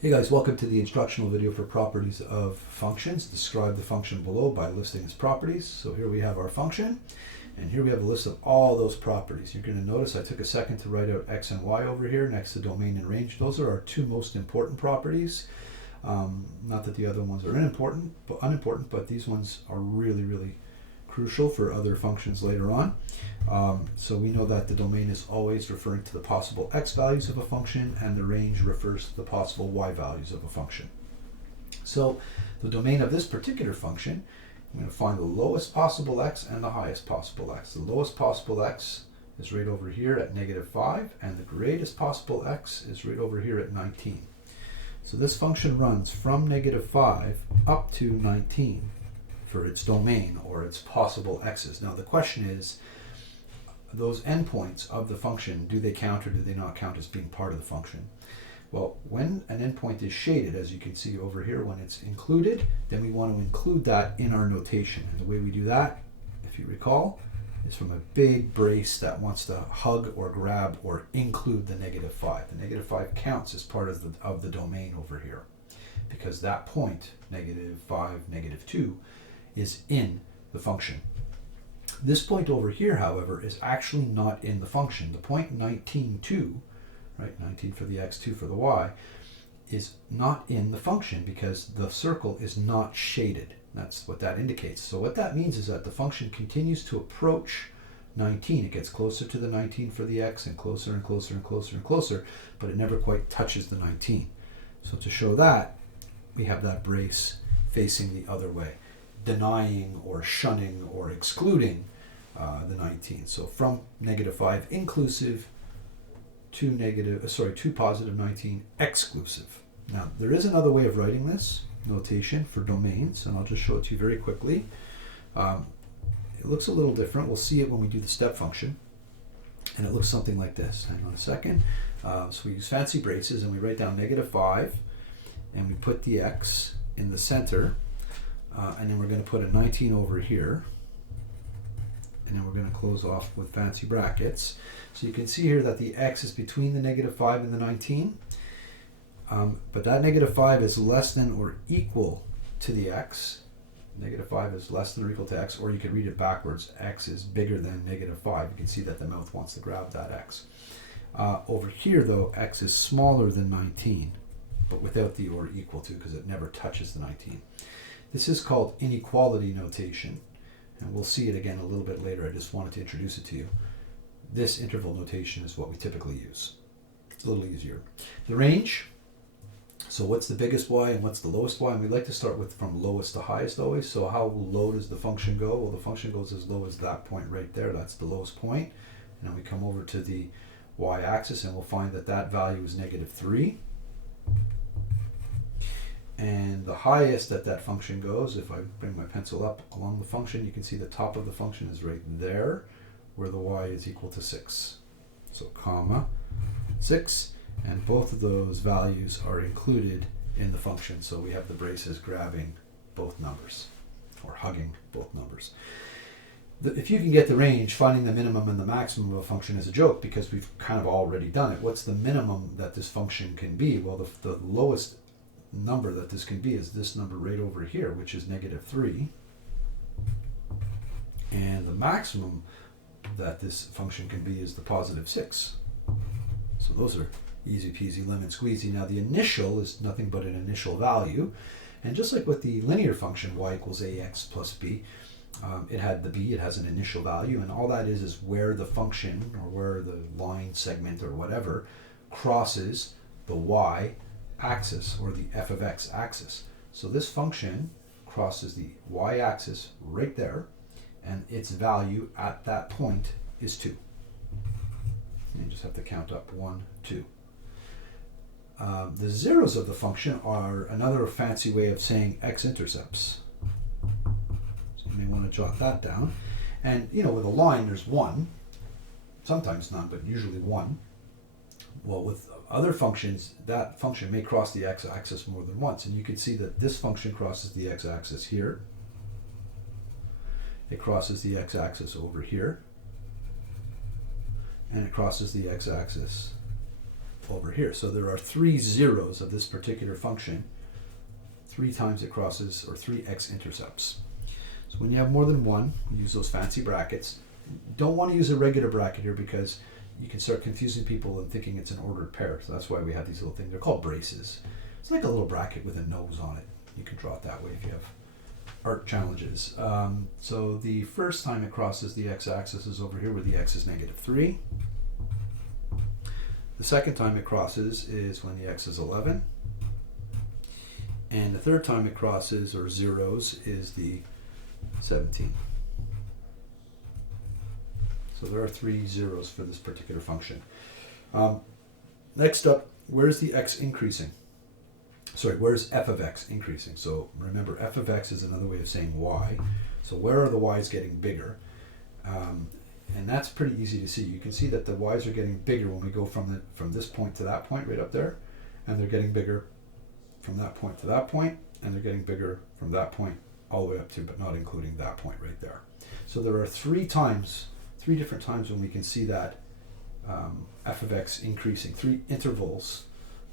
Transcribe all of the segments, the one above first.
Hey guys, welcome to the instructional video for properties of functions. Describe the function below by listing its properties. So here we have our function, and here we have a list of all those properties. You're going to notice I took a second to write out x and y over here next to domain and range. Those are our two most important properties. Not that the other ones are unimportant, but these ones are really crucial for other functions later on. So we know that the domain is always referring to the possible x values of a function, and the range refers to the possible y values of a function. So the domain of this particular function, I'm going to find the lowest possible x and the highest possible x. The lowest possible x is right over here at -5, and the greatest possible x is right over here at 19. So this function runs from -5 up to 19 for its domain or its possible x's. Now the question is, those endpoints of the function, do they count or do they not count as being part of the function? Well, when an endpoint is shaded, as you can see over here, when it's included, then we want to include that in our notation. And the way we do that, if you recall, is from a big brace that wants to hug or grab or include the -5. The -5 counts as part of the domain over here, because that point, -5, -2, is in the function. This point over here, however, is actually not in the function. The point 19, 2, right, 19 for the x, 2 for the y, is not in the function because the circle is not shaded. That's what that indicates. So what that means is that the function continues to approach 19. It gets closer to the 19 for the x and closer and closer and closer and closer, but it never quite touches the 19. So to show that, we have that brace facing the other way, denying or shunning or excluding the 19. So from -5 inclusive to positive 19 exclusive. Now there is another way of writing this notation for domains, and I'll just show it to you very quickly. It looks a little different. We'll see it when we do the step function, and it looks something like this. Hang on a second. So we use fancy braces and we write down -5, and we put the x in the center. And then we're going to put a 19 over here, and then we're going to close off with fancy brackets. So you can see here that the x is between the -5 and the 19, but that -5 is less than or equal to the x. -5 is less than or equal to x, or you could read it backwards. X is bigger than -5. You can see that the mouth wants to grab that x. Over here, though, x is smaller than 19, but without the or equal to, because it never touches the 19. This is called inequality notation, and we'll see it again a little bit later. I just wanted to introduce it to you. This interval notation is what we typically use. It's a little easier. The range, so what's the biggest y and what's the lowest y? And we like to start with from lowest to highest always. So how low does the function go? Well, the function goes as low as that point right there. That's the lowest point. And then we come over to the y-axis, and we'll find that that value is -3. And the highest that function goes, if I bring my pencil up along the function, you can see the top of the function is right there, where the y is equal to 6. So comma 6, and both of those values are included in the function. So we have the braces grabbing both numbers, or hugging both numbers. If you can get the range, finding the minimum and the maximum of a function is a joke, because we've kind of already done it. What's the minimum that this function can be? Well, the lowest number that this can be is this number right over here, which is -3, and the maximum that this function can be is the +6. So those are easy peasy lemon squeezy. Now the initial is nothing but an initial value, and just like with the linear function y equals ax plus b, it has an initial value, and all that is where the function, or where the line segment or whatever, crosses the y axis, or the f of x axis. So this function crosses the y-axis right there, and its value at that point is 2. And you just have to count up 1, 2. The zeros of the function are another fancy way of saying x-intercepts. So you may want to jot that down. And with a line, there's 1, sometimes none, but usually 1. Well, with other functions, that function may cross the x-axis more than once, and you can see that this function crosses the x-axis here. It crosses the x-axis over here, and it crosses the x-axis over here. So there are 3 zeros of this particular function 3 times it crosses, or 3 x-intercepts. So when you have more than one, use those fancy brackets. Don't want to use a regular bracket here because you can start confusing people and thinking it's an ordered pair. So that's why we have these little things. They're called braces. It's like a little bracket with a nose on it. You can draw it that way if you have art challenges. So the first time it crosses the x-axis is over here where the x is -3. The second time it crosses is when the x is 11. And the third time it crosses, or zeros, is the 17. So there are 3 zeros for this particular function. Next up, where's the x increasing? Sorry, where's f of x increasing? So remember, f of x is another way of saying y. So where are the y's getting bigger? And that's pretty easy to see. You can see that the y's are getting bigger when we go from this point to that point right up there, and they're getting bigger from that point to that point, and they're getting bigger from that point all the way up to, but not including that point right there. So there are 3 different times when we can see that f of x increasing, 3 intervals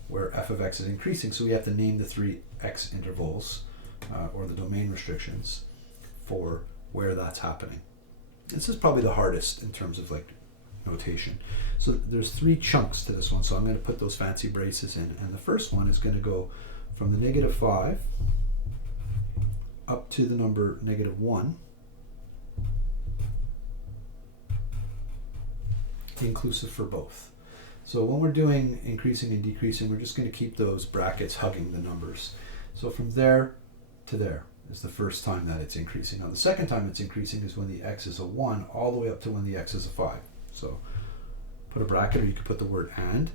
where f of x is increasing. So we have to name the 3 x intervals or the domain restrictions for where that's happening. This is probably the hardest in terms of like notation. So there's 3 chunks to this one. So I'm going to put those fancy braces in, and the first one is going to go from the -5 up to the number -1, inclusive for both. So when we're doing increasing and decreasing, we're just going to keep those brackets hugging the numbers. So from there to there is the first time that it's increasing. Now the second time it's increasing is when the x is a 1 all the way up to when the x is a 5. So put a bracket, or you could put the word and.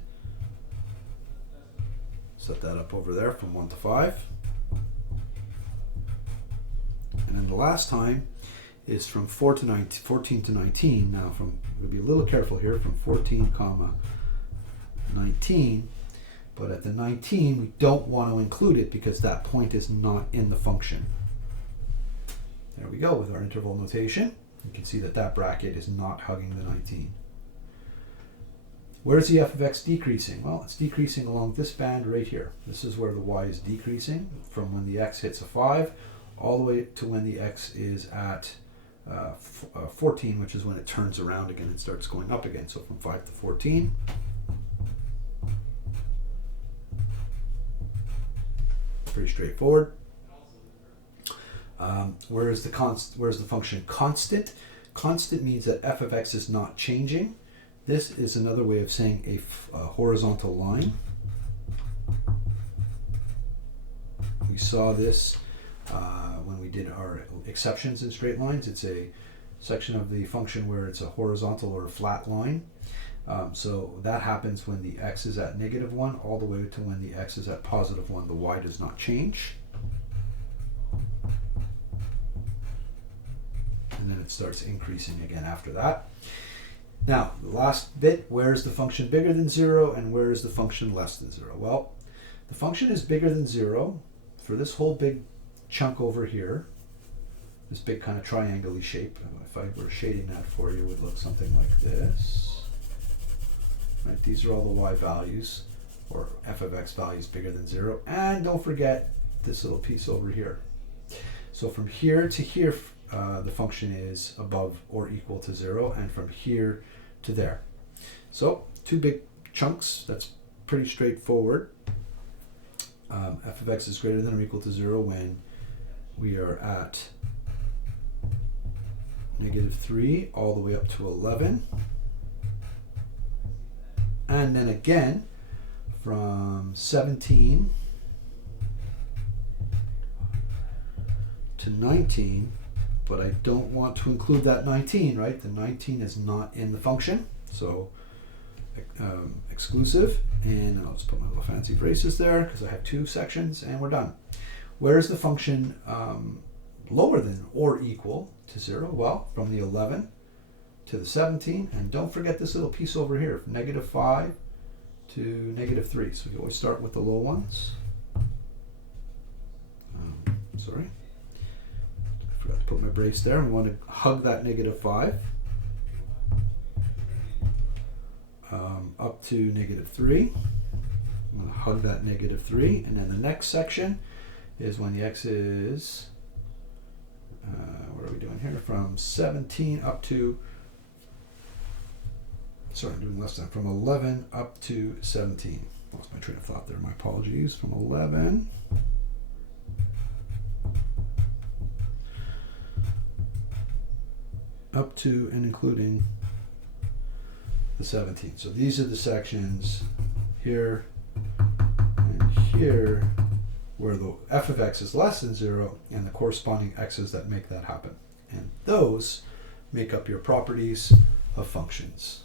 Set that up over there from 1 to 5. And then the last time is from 14 to 19. Now we'll be a little careful here, from 14 comma 19. But at the 19, we don't want to include it because that point is not in the function. There we go with our interval notation. You can see that that bracket is not hugging the 19. Where's the f of x decreasing? Well, it's decreasing along this band right here. This is where the y is decreasing from when the x hits a 5 all the way to when the x is at 14, which is when it turns around again and starts going up again. So from 5 to 14. Pretty straightforward. Where's the function constant? Constant means that f of x is not changing. This is another way of saying a horizontal line. We saw this when we did our exceptions in straight lines. It's a section of the function where it's a horizontal or a flat line. So that happens when the x is at -1 all the way to when the x is at +1. The y does not change. And then it starts increasing again after that. Now, the last bit, where is the function bigger than 0 and where is the function less than 0? Well, the function is bigger than 0 for this whole big chunk over here, this big kind of triangle-y shape. If I were shading that for you, it would look something like this. Right, these are all the y values, or f of x values bigger than 0. And don't forget this little piece over here. So from here to here, the function is above or equal to 0, and from here to there. So 2 big chunks. That's pretty straightforward. F of x is greater than or equal to 0 when we are at -3 all the way up to 11. And then again from 17 to 19, but I don't want to include that 19, right? The 19 is not in the function, so exclusive. And I'll just put my little fancy braces there because I have 2 sections, and we're done. Where is the function lower than or equal to 0? Well, from the 11 to the 17, and don't forget this little piece over here, from -5 to -3. So you always start with the low ones. Sorry. Forgot to put my brace there. We want to hug that -5 up to -3. I'm going to hug that negative 3. And then the next section is when the x is, what are we doing here? From 17 up to, sorry, I'm doing less than, from 11 up to 17. Lost my train of thought there, my apologies. From 11 up to and including the 17. So these are the sections here and here where the f of x is less than 0 and the corresponding x's that make that happen. And those make up your properties of functions.